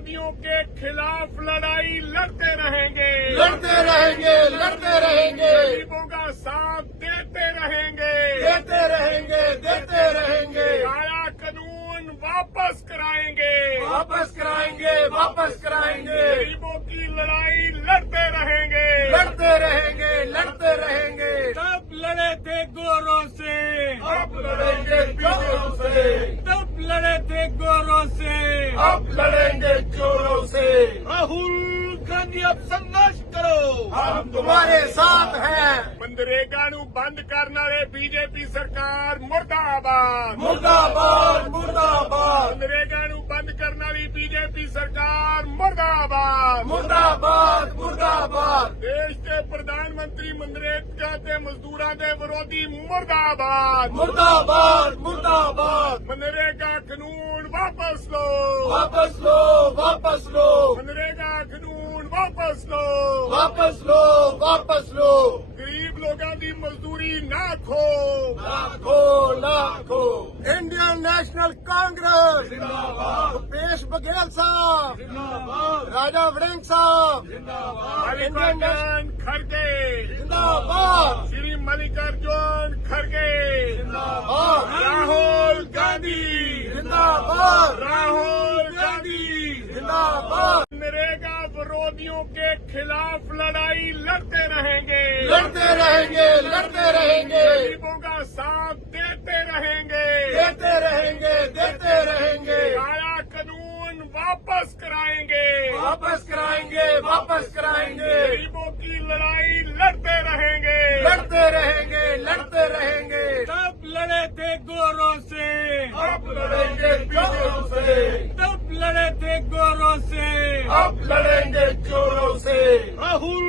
विरोधियों के खिलाफ लड़ाई लड़ते रहेंगे, लड़ते रहेंगे, लड़ते रहेंगे, गरीबों का साथ देते रहेंगे, देते रहेंगे, देते रहेंगे, काला कानून वापस कराएंगे, वापस कराएंगे, वापस कराएंगे, गरीबों की लड़ाई लड़ते रहेंगे, लड़ते रहेंगे, लड़ते रहेंगे। तब लड़े थे गोरों से, अब लड़ेंगे जोरों से, तब लड़े थे गोरों से, अब लड़ेंगे जोरों से। राहुल गांधी अब संघर्ष करो, हम तुम्हारे साथ हैं। मनरेगा ਨੂੰ ਬੰਦ ਕਰਨ ਵਾਲੇ ਬੀਜੇਪੀ ਸਰਕਾਰ ਮੁਰਦਾਬਾਦ, मुर्दाबाद, मुर्दाबाद, मनरेगा ਨੂੰ ਬੰਦ ਕਰਨ ਵਾਲੀ ਬੀਜੇਪੀ ਸਰਕਾਰ ਮੁਰਦਾਬਾਦ। मुर्दाबाद, मुर्दाबाद, ਦੇਸ਼ ਦੇ ਪ੍ਰਧਾਨ ਮੰਤਰੀ ਮਨਰੇਗਾ ਤੇ ਮਜ਼ਦੂਰਾਂ ਦੇ ਵਿਰੋਧੀ ਮੁਰਦਾਬਾਦ। मुर्दाबाद, मुर्दाबाद। मनरेगा कानून वापस लो, वापस लो, वापस लो, मनरेगा कानून वापस लो, वापस लो, वापस लो। गरीब लोगों की मजदूरी ना खो, लाखों, लाखों। इंडियन नेशनल कांग्रेस जिंदाबाद, भूपेश बघेल साहब, जिंदाबाद, राजा वड़िंग साहब, जिंदाबाद, मल्लिकार्जुन खड़गे, जिंदाबाद, श्री मल्लिकार्जुन खड़गे, जिंदाबाद, राहुल गांधी, जिंदाबाद, राहुल गांधी, जिंदाबाद। मनरेगा विरोधियों के खिलाफ लड़ाई लड़ते रहेंगे, लड़ते रहेंगे, लड़ते रहेंगे, गरीबों का साथ देते रहेंगे, देते रहेंगे, देते रहेंगे, काला कानून वापस कराएंगे, वापस कराएंगे, वापस कराएंगे, गरीबों की लड़ाई लड़ते रहेंगे, लड़ते रहेंगे, लड़ते रहेंगे। तब लड़े थे गोरों से, अब लड़ेंगे जोरों से, तब लड़े थे गोरों से, अब लड़ेंगे जोरों से। राहुल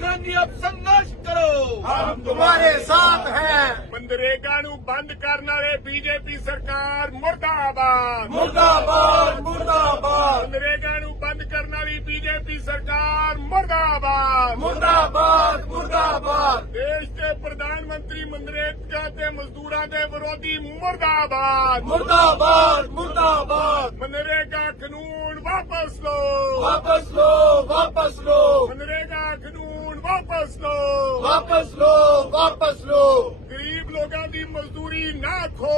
गांधी अब संघर्ष करो, हम तुम्हारे साथ हैं। मनरेगा ਨੂੰ ਬੰਦ ਕਰਨ ਵਾਲੇ ਬੀਜੇਪੀ ਸਰਕਾਰ ਮੁਰਦਾਬਾਦ, मुर्दाबाद, मुर्दाबाद, मनरेगा ਨੂੰ ਬੰਦ ਕਰਨ ਵਾਲੀ ਬੀਜੇਪੀ ਸਰਕਾਰ ਮੁਰਦਾਬਾਦ। मुर्दाबाद, मुर्दाबाद, ਦੇਸ਼ ਦੇ ਪ੍ਰਧਾਨ ਮੰਤਰੀ ਮਨਰੇਗਾ ਤੇ ਮਜ਼ਦੂਰਾਂ ਦੇ ਵਿਰੋਧੀ ਮੁਰਦਾਬਾਦ। मुर्दाबाद, मुर्दाबाद। मनरेगा कानून वापस लो, वापस लो, वापस लो, मनरेगा कानून वापस लो, वापस लो, वापस लो। गरीब लोगों की मजदूरी ना खो,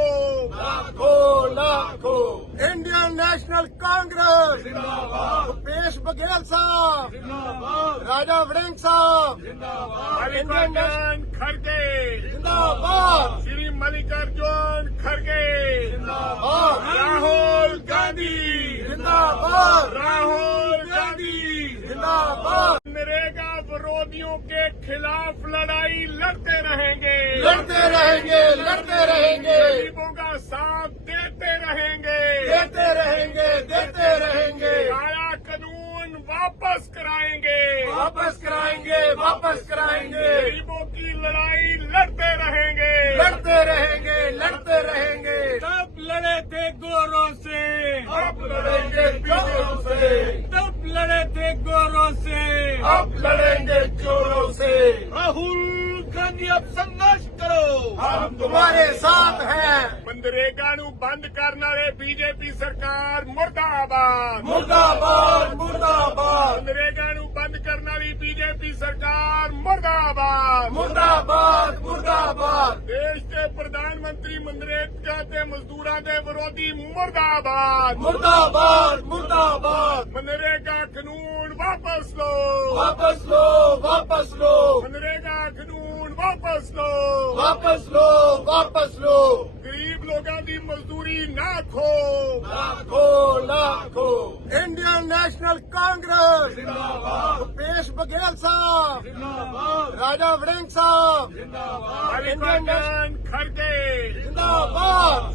लाखों, लाखों। इंडियन नेशनल कांग्रेस जिंदाबाद, भूपेश बघेल साहब, जिंदाबाद, राजा वड़िंग साहब, जिंदाबाद, मल्लिकार्जुन खड़गे, जिंदाबाद, श्री मल्लिकार्जुन खड़गे, जिंदाबाद, राहुल गांधी, जिंदाबाद, राहुल गांधी, जिंदाबाद। मनरेगा विरोधियों के खिलाफ लड़ाई लड़ते रहेंगे, लड़ते रहेंगे, लड़ते रहेंगे, गरीबों का साथ देते रहेंगे, देते रहेंगे, देते रहेंगे, काला कानून वापस कराएंगे, वापस कराएंगे, वापस कराएंगे, गरीबों की लड़ाई लड़ते रहेंगे, लड़ते रहेंगे, लड़ते रहेंगे। तब लड़े थे गोरों से, अब लड़ेंगे जोरों से, तब लड़े थे गोरों से, अब लड़ेंगे जोरों से। राहुल गांधी अब संघर्ष करो, हम तुम्हारे साथ हैं। मनरेगा ਨੂੰ ਬੰਦ ਕਰਨ ਵਾਲੇ ਬੀਜੇਪੀ ਸਰਕਾਰ ਮੁਰਦਾਬਾਦ, मुर्दाबाद, मुर्दाबाद, मनरेगा ਨੂੰ ਬੰਦ ਕਰਨ ਵਾਲੀ ਬੀਜੇਪੀ ਸਰਕਾਰ ਮੁਰਦਾਬਾਦ। मुर्दाबाद, मुर्दाबाद, ਦੇਸ਼ ਦੇ ਪ੍ਰਧਾਨ ਮੰਤਰੀ ਮਨਰੇਗਾ ਤੇ ਮਜ਼ਦੂਰਾਂ ਦੇ ਵਿਰੋਧੀ ਮੁਰਦਾਬਾਦ। मुर्दाबाद, मुर्दाबाद। मनरेगा कानून वापस लो, वापस लो, वापस लो, मनरेगा कानून वापस लो, वापस लो, वापस लो। गरीब लोगों की मजदूरी ना खो, लाखों, लाखों। इंडियन नेशनल कांग्रेस जिंदाबाद, भूपेश बघेल साहब, जिंदाबाद, राजा वड़िंग साहब, मल्लिकार्जुन खड़गे, जिंदाबाद,